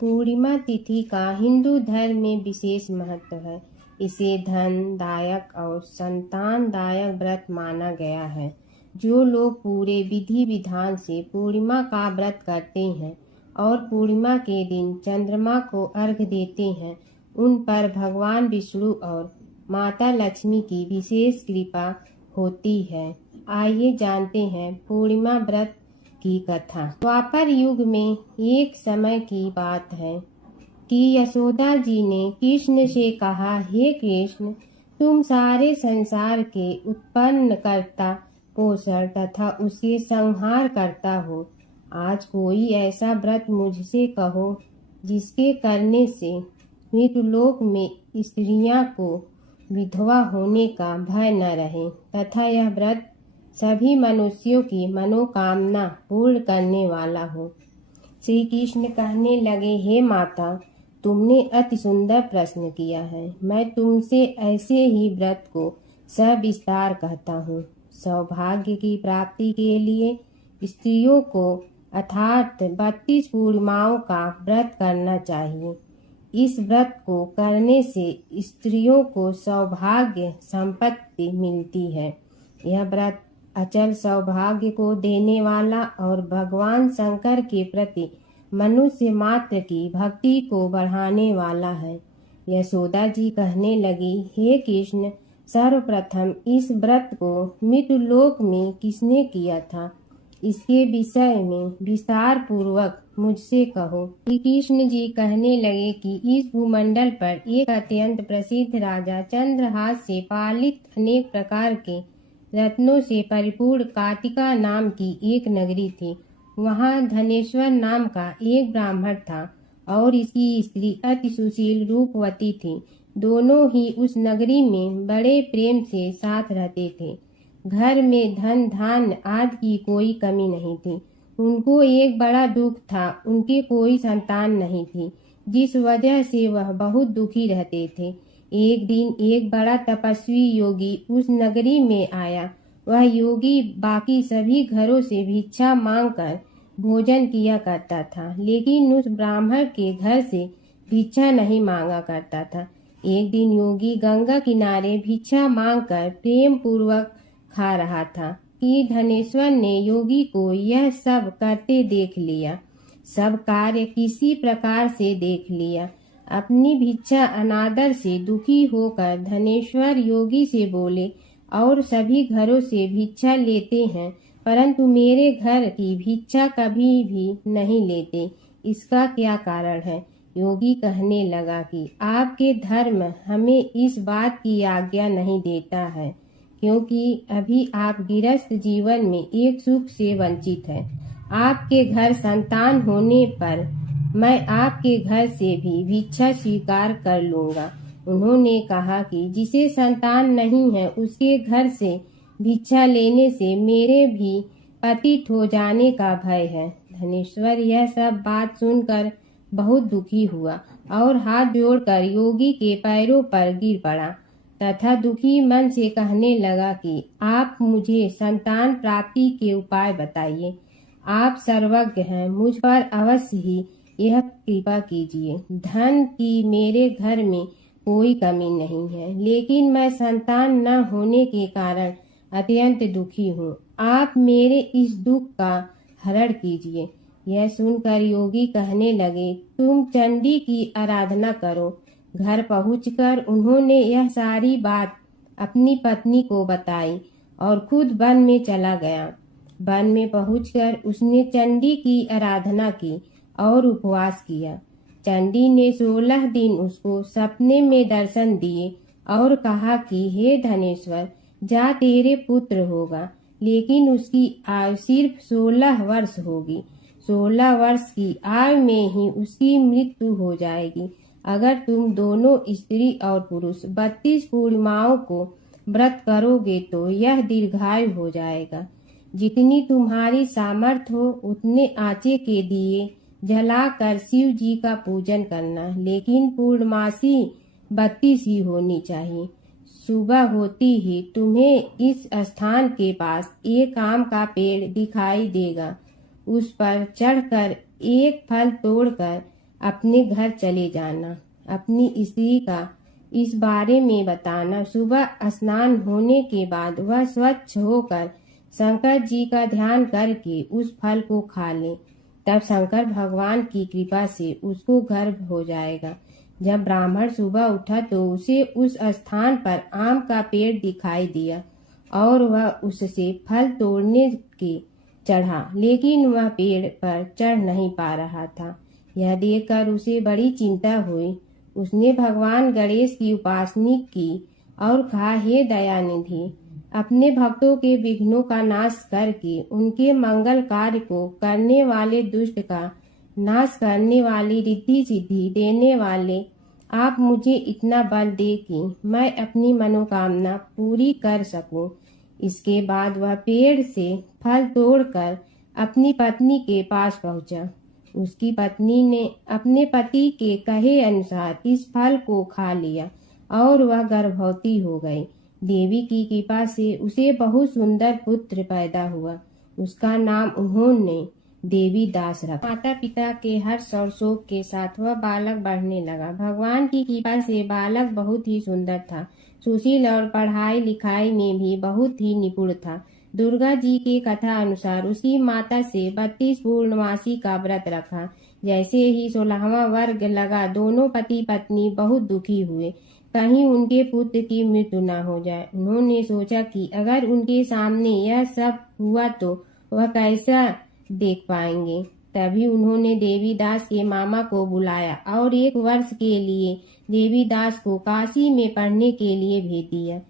पूर्णिमा तिथि का हिंदू धर्म में विशेष महत्व है। इसे धनदायक और संतानदायक व्रत माना गया है। जो लोग पूरे विधि विधान से पूर्णिमा का व्रत करते हैं और पूर्णिमा के दिन चंद्रमा को अर्घ्य देते हैं, उन पर भगवान विष्णु और माता लक्ष्मी की विशेष कृपा होती है। आइए जानते हैं पूर्णिमा व्रत की कथा। द्वापर युग में एक समय की बात है कि यशोदा जी ने कृष्ण से कहा, हे कृष्ण, तुम सारे संसार के उत्पन्न करता, पोषण तथा उसके संहार करता हो। आज कोई ऐसा व्रत मुझसे कहो जिसके करने से मृतलोक में स्त्रियां को विधवा होने का भय न रहे तथा यह व्रत सभी मनुष्यों की मनोकामना पूर्ण करने वाला हो। श्री कृष्ण कहने लगे, हे माता, तुमने अति सुंदर प्रश्न किया है। मैं तुमसे ऐसे ही व्रत को सविस्तार कहता हूँ। सौभाग्य की प्राप्ति के लिए स्त्रियों को अर्थात 32 पूर्णिमाओं का व्रत करना चाहिए। इस व्रत को करने से स्त्रियों को सौभाग्य संपत्ति मिलती है। यह व्रत अचल सौभाग्य को देने वाला और भगवान शंकर के प्रति मनुष्य मात्र की भक्ति को बढ़ाने वाला है। यशोदा जी कहने लगी, हे कृष्ण, सर्वप्रथम इस व्रत को मृतलोक में किसने किया था, इसके विषय में विस्तार पूर्वक मुझसे कहो। श्री कृष्ण जी कहने लगे कि इस भूमंडल पर एक अत्यंत प्रसिद्ध राजा चंद्रहास से पालित अनेक प्रकार के रत्नों से परिपूर्ण काटिका नाम की एक नगरी थी। वहाँ धनेश्वर नाम का एक ब्राह्मण था और इसकी स्त्री अति सुशील रूपवती थी। दोनों ही उस नगरी में बड़े प्रेम से साथ रहते थे। घर में धन धान्य आदि की कोई कमी नहीं थी। उनको एक बड़ा दुख था, उनकी कोई संतान नहीं थी, जिस वजह से वह बहुत दुखी रहते थे। एक दिन एक बड़ा तपस्वी योगी उस नगरी में आया। वह योगी बाकी सभी घरों से भिक्षा मांगकर भोजन किया करता था, लेकिन उस ब्राह्मण के घर से भिक्षा नहीं मांगा करता था। एक दिन योगी गंगा किनारे भिक्षा मांगकर प्रेम पूर्वक खा रहा था कि धनेश्वर ने योगी को यह सब करते देख लिया। सब कार्य किसी प्रकार से देख लिया। अपनी भिक्षा अनादर से दुखी होकर धनेश्वर योगी से बोले, और सभी घरों से भिक्षा लेते हैं, परंतु मेरे घर की भिक्षा कभी भी नहीं लेते, इसका क्या कारण है? योगी कहने लगा कि आपके धर्म हमें इस बात की आज्ञा नहीं देता है, क्योंकि अभी आप गृहस्थ जीवन में एक सुख से वंचित हैं। आपके घर संतान होने पर मैं आपके घर से भी भिक्षा स्वीकार कर लूंगा। उन्होंने कहा कि जिसे संतान नहीं है उसके घर से भिक्षा लेने से मेरे भी पतित हो जाने का भय है। धनेश्वर यह सब बात सुनकर बहुत दुखी हुआ और हाथ जोड़कर योगी के पैरों पर गिर पड़ा तथा दुखी मन से कहने लगा कि आप मुझे संतान प्राप्ति के उपाय बताइए। आप सर्वज्ञ हैं, मुझ पर अवश्य ही यह कृपा कीजिए। धन की मेरे घर में कोई कमी नहीं है, लेकिन मैं संतान न होने के कारण अत्यंत दुखी हूँ। आप मेरे इस दुख का हरण कीजिए। यह सुनकर योगी कहने लगे, तुम चंडी की आराधना करो। घर पहुंचकर उन्होंने यह सारी बात अपनी पत्नी को बताई और खुद वन में चला गया। वन में पहुंचकर उसने चंडी की आराधना की और उपवास किया। चंडी ने 16 दिन उसको सपने में दर्शन दिए और कहा कि हे धनेश्वर, जा तेरे पुत्र होगा, लेकिन उसकी आयु सिर्फ 16 वर्ष होगी। 16 वर्ष की आयु में ही उसकी मृत्यु हो जाएगी। अगर तुम दोनों स्त्री और पुरुष 32 पूर्णिमाओं को व्रत करोगे तो यह दीर्घायु हो जाएगा। जितनी तुम्हारी सामर्थ्य हो उतने आटे के दिए जलाकर शिव जी का पूजन करना, लेकिन पूर्णमासी 32 ही होनी चाहिए। सुबह होती ही तुम्हें इस स्थान के पास एक आम का पेड़ दिखाई देगा। उस पर चढ़कर एक फल तोड़कर अपने घर चले जाना। अपनी स्त्री का इस बारे में बताना। सुबह स्नान होने के बाद वह स्वच्छ होकर शंकर जी का ध्यान करके उस फल को खा ले। तब शंकर भगवान की कृपा से उसको गर्भ हो जाएगा। जब ब्राह्मण सुबह उठा तो उसे उस स्थान पर आम का पेड़ दिखाई दिया और वह उससे फल तोड़ने के चढ़ा, लेकिन वह पेड़ पर चढ़ नहीं पा रहा था। यह देखकर उसे बड़ी चिंता हुई। उसने भगवान गणेश की उपासना की और कहा, हे दयानिधि, अपने भक्तों के विघ्नों का नाश करके उनके मंगल कार्य को करने वाले, दुष्ट का नाश करने वाली, रिद्धि सिद्धि देने वाले, आप मुझे इतना बल दे कि मैं अपनी मनोकामना पूरी कर सकूं। इसके बाद वह पेड़ से फल तोड़कर अपनी पत्नी के पास पहुंचा। उसकी पत्नी ने अपने पति के कहे अनुसार इस फल को खा लिया और वह गर्भवती हो गई। देवी की कृपा से उसे बहुत सुंदर पुत्र पैदा हुआ। उसका नाम उन्होंने देवी दास रखा। माता पिता के हर्ष और शोक के साथ वह बालक बढ़ने लगा। भगवान की कृपा से बालक बहुत ही सुंदर था, सुशील और पढ़ाई लिखाई में भी बहुत ही निपुण था। दुर्गा जी की कथा अनुसार उसकी माता से 32 पूर्णमासी का व्रत रखा। जैसे ही 16वां वर्ग लगा, दोनों पति पत्नी बहुत दुखी हुए, कहीं उनके पुत्र की मृत्यु न हो जाए। उन्होंने सोचा कि अगर उनके सामने यह सब हुआ तो वह कैसा देख पाएंगे। तभी उन्होंने देवीदास के मामा को बुलाया और 1 वर्ष के लिए देवीदास को काशी में पढ़ने के लिए भेज दिया।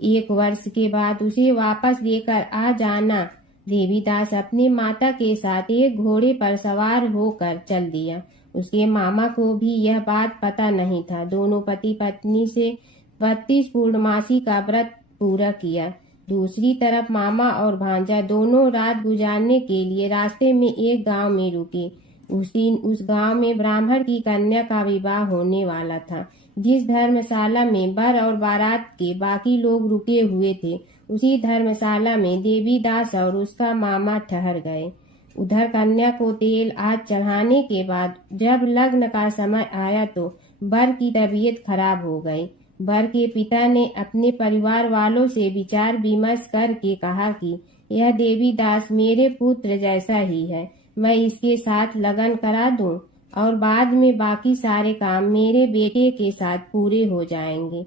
1 वर्ष के बाद उसे वापस लेकर आ जाना। देवीदास अपने माता के साथ एक घोड़े पर सवार होकर चल दिया। उसके मामा को भी यह बात पता नहीं था। दोनों पति पत्नी से 32 पूर्णमासी का व्रत पूरा किया। दूसरी तरफ मामा और भांजा दोनों रात गुजारने के लिए रास्ते में एक गांव में रुके। उस दिन उस गांव में ब्राह्मण की कन्या का विवाह होने वाला था। जिस धर्मशाला में वर और बारात के बाकी लोग रुके हुए थे, उसी धर्मशाला में देवीदास और उसका मामा ठहर गए। उधर कन्या को तेल आज चढ़ाने के बाद जब लग्न का समय आया तो वर की तबीयत खराब हो गई। वर के पिता ने अपने परिवार वालों से विचार विमर्श करके कहा कि यह देवीदास मेरे पुत्र जैसा ही है, मैं इसके साथ लगन करा दूं और बाद में बाकी सारे काम मेरे बेटे के साथ पूरे हो जाएंगे।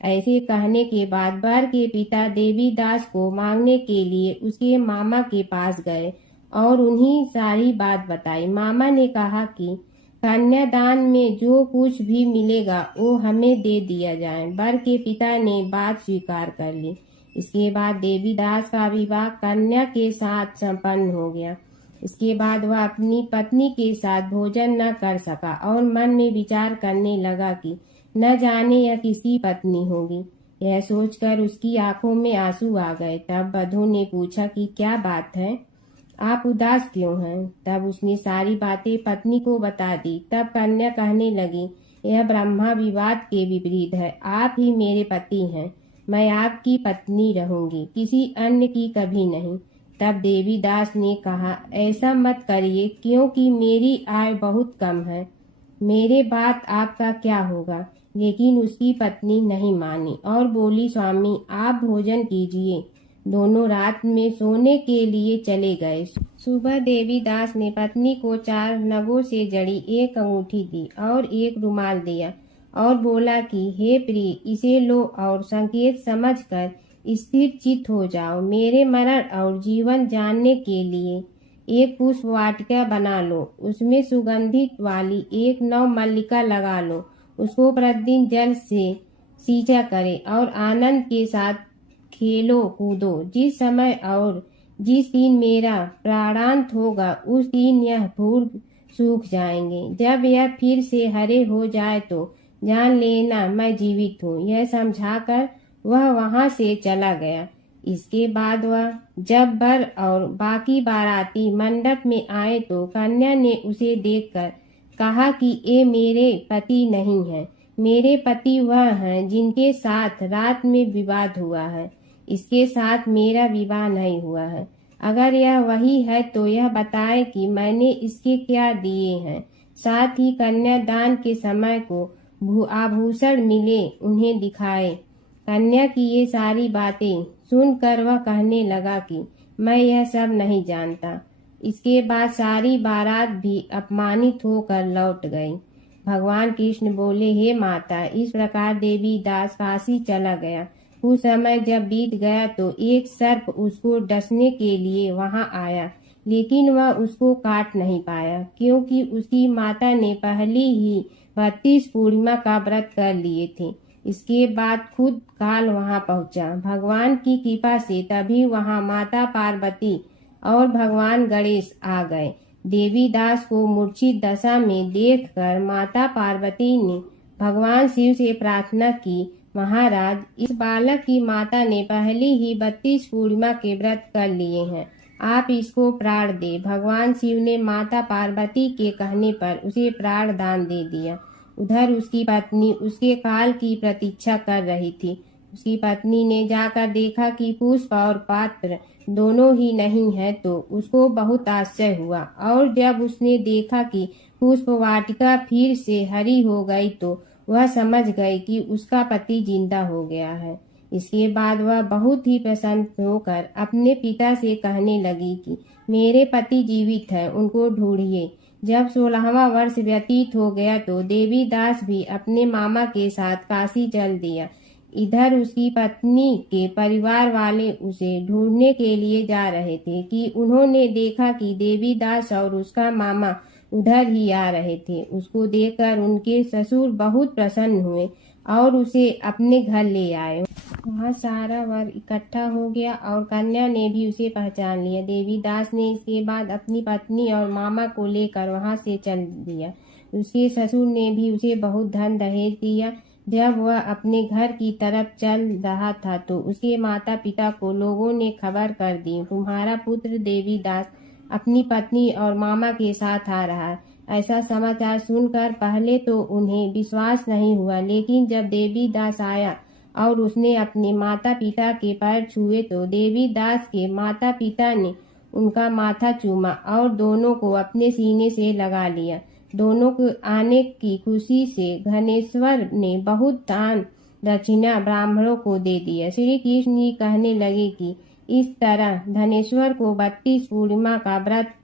ऐसे कहने के बाद वर के पिता देवीदास को मांगने के लिए उसके मामा के पास गए और उन्हीं सारी बात बताई। मामा ने कहा कि कन्यादान में जो कुछ भी मिलेगा वो हमें दे दिया जाए। वर के पिता ने बात स्वीकार कर ली। इसके बाद देवीदास का विवाह कन्या के साथ संपन्न हो गया। इसके बाद वह अपनी पत्नी के साथ भोजन न कर सका और मन में विचार करने लगा कि न जाने यह किसकी पत्नी होगी। यह सोचकर उसकी आंखों में आंसू आ गए। तब वधू ने पूछा कि क्या बात है, आप उदास क्यों हैं? तब उसने सारी बातें पत्नी को बता दी। तब कन्या कहने लगी, यह ब्रह्मा विवाद के विपरीत है। आप ही मेरे पति हैं, मैं आपकी पत्नी रहूंगी, किसी अन्य की कभी नहीं। तब देवीदास ने कहा, ऐसा मत करिए, क्योंकि मेरी आय बहुत कम है, मेरे बाद आपका क्या होगा। लेकिन उसकी पत्नी नहीं मानी और बोली, स्वामी आप भोजन कीजिए। दोनों रात में सोने के लिए चले गए। सुबह देवीदास ने पत्नी को 4 नगों से जड़ी एक अंगूठी दी और एक रुमाल दिया और बोला कि हे प्रिय, इसे लो और संकेत समझकर स्थिर चित्त हो जाओ। मेरे मरण और जीवन जानने के लिए एक पुष्प वाटिका बना लो, उसमें सुगंधित वाली एक नव मल्लिका लगा लो, उसको प्रतिदिन जल से सींचा करे और आनंद के साथ खेलो कूदो। जिस समय और जिस दिन मेरा प्राणांत होगा उस दिन यह फूल सूख जाएंगे। जब यह फिर से हरे हो जाए तो जान लेना मैं जीवित हूँ। यह समझाकर वह वहां से चला गया। इसके बाद वह जब वर और बाकी बाराती मंडप में आए तो कन्या ने उसे देखकर कहा कि ये मेरे पति नहीं है, मेरे पति वह हैं जिनके साथ रात में विवाद हुआ है, इसके साथ मेरा विवाह नहीं हुआ है। अगर यह वही है तो यह बताए कि मैंने इसके क्या दिए हैं। साथ ही कन्यादान के समय को आभूषण मिले उन्हें दिखाए। कन्या की ये सारी बातें सुनकर वह कहने लगा कि मैं यह सब नहीं जानता। इसके बाद सारी बारात भी अपमानित होकर लौट गई। भगवान कृष्ण बोले, हे माता, इस प्रकार देवी दास काशी चला गया। कुछ समय जब बीत गया तो एक सर्प उसको डसने के लिए वहां आया, लेकिन वह उसको काट नहीं पाया, क्योंकि उसकी माता ने पहले ही 32 पूर्णिमा का व्रत कर लिए थे। इसके बाद खुद काल वहां पहुंचा। भगवान की कृपा से तभी वहां माता पार्वती और भगवान गणेश आ गए। देवी दास को मूर्छित दशा में देखकर माता पार्वती ने भगवान शिव से प्रार्थना की, महाराज, इस बालक की माता ने पहले ही 32 पूर्णिमा के व्रत कर लिए हैं, आप इसको प्राण दे। भगवान शिव ने माता पार्वती के कहने पर उसे प्राण दान दे दिया। उधर उसकी पत्नी उसके काल की प्रतीक्षा कर रही थी। उसकी पत्नी ने जाकर देखा कि पुष्प और पात्र दोनों ही नहीं है तो उसको बहुत आश्चर्य हुआ, और जब उसने देखा कि पुष्प वाटिका फिर से हरी हो गई तो वह समझ गई कि उसका पति जिंदा हो गया है। इसके बाद वह बहुत ही प्रसन्न होकर अपने पिता से कहने लगी कि मेरे पति जीवित हैं, उनको ढूंढिए। जब 16वां वर्ष व्यतीत हो गया तो देवी दास भी अपने मामा के साथ काशी चल दिया। इधर उसकी पत्नी के परिवार वाले उसे ढूंढने के लिए जा रहे थे कि उन्होंने देखा कि देवी दास और उसका मामा उधर ही आ रहे थे। उसको देखकर उनके ससुर बहुत प्रसन्न हुए और उसे अपने घर ले आए। वहाँ सारा वर्ग इकट्ठा हो गया और कन्या ने भी उसे पहचान लिया। देवी दास ने इसके बाद अपनी पत्नी और मामा को लेकर वहाँ से चल दिया। उसके ससुर ने भी उसे बहुत धन दहेज दिया। जब वह अपने घर की तरफ चल रहा था तो उसके माता पिता को लोगों ने खबर कर दी, तुम्हारा पुत्र देवी दास अपनी पत्नी और मामा के साथ आ रहा है। ऐसा समाचार सुनकर पहले तो उन्हें विश्वास नहीं हुआ, लेकिन जब देवी दास आया और उसने अपने माता पिता के पैर छुए तो देवी दास के माता पिता ने उनका माथा चूमा और दोनों को अपने सीने से लगा लिया। दोनों को आने की खुशी से धनेश्वर ने बहुत दान दक्षिणा ब्राह्मणों को दे दिया। श्री कृष्ण जी कहने लगे कि इस तरह धनेश्वर को 32 पूर्णिमा का व्रत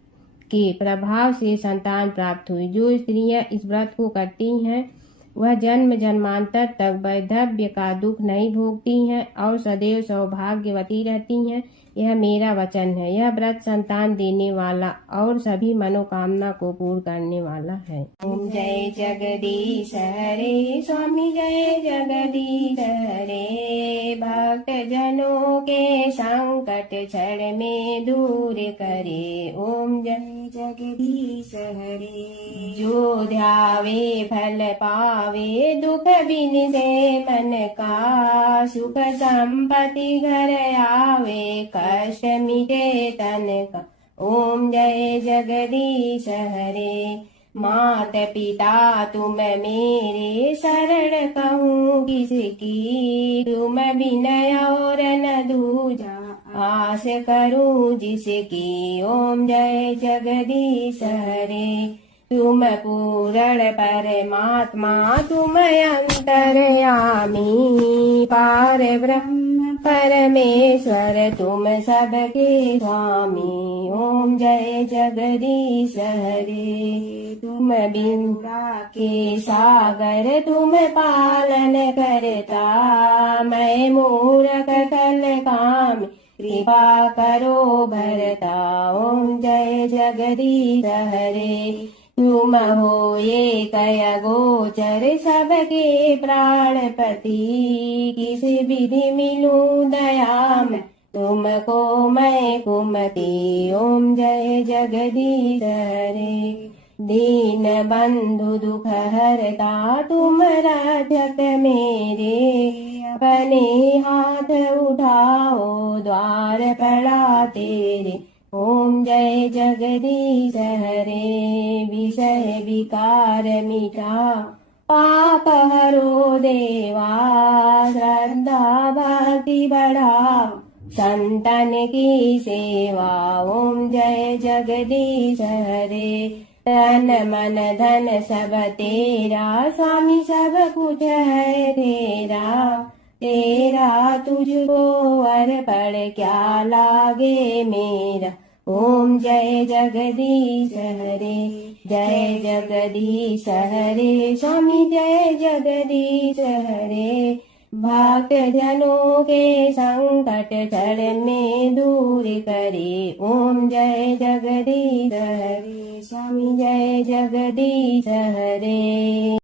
के प्रभाव से संतान प्राप्त हुई। जो स्त्रियां इस व्रत को करती हैं वह जन्म जन्मांतर तक वैधव्य का दुख नहीं भोगती हैं और सदैव सौभाग्यवती रहती हैं। यह मेरा वचन है। यह व्रत संतान देने वाला और सभी मनोकामना को पूर्ण करने वाला है। ओम जय जगदीश हरे, स्वामी जय जगदीश हरे। भक्त जनों के संकट क्षण में दूर करे। ओम जय जगदीश हरे। जो ध्यावे फल पावे, दुख बिन दे मन का। सुख संपत्ति घर आवे, कष्ट मिटे तन का। ओम जय जगदीश हरे। मात पिता तुम मेरे, शरण कहूँ किसकी। तुम विनय और न दूजा, आस करूँ जिसकी। ओम जय जगदीश हरे। तुम पूर्ण परमात्मा, तुम अंतर्यामी। पार ब्रह्म परमेश्वर, तुम सबके स्वामी। ओम जय जगदीश हरे। तुम बिंदा के सागर, तुम पालन करता। मैं मूर्ख कल काम, कृपा करो भरता। ओम जय जगदीश हरे। तुम हो ये कय गोचर, सबके प्राणपति। किस विधि मिलूं दया में, तुमको मैं कुमति। ओम जय जगदीश हरे। दीन बंधु दुख हरता, तुम रक्षक मेरे। अपने हाथ उठाओ, द्वार पड़ा तेरे। ओम जय जगदीश हरे। विषय विकार मिटा, पाप हरो देवा। श्रद्धा भक्ति बढ़ाओ, संतन की सेवा। ओम जय जगदीश हरे। तन मन धन सब तेरा, स्वामी सब कुछ है तेरा। तेरा तुझको अर्पण क्या लागे मेरा। ओम जय जगदीश हरे, जय जगदीश हरे, स्वामी जय जगदीश हरे। भक्त जनों के संकट क्षण में दूर करे। ओम जय जगदीश हरे, स्वामी जय जगदीश हरे।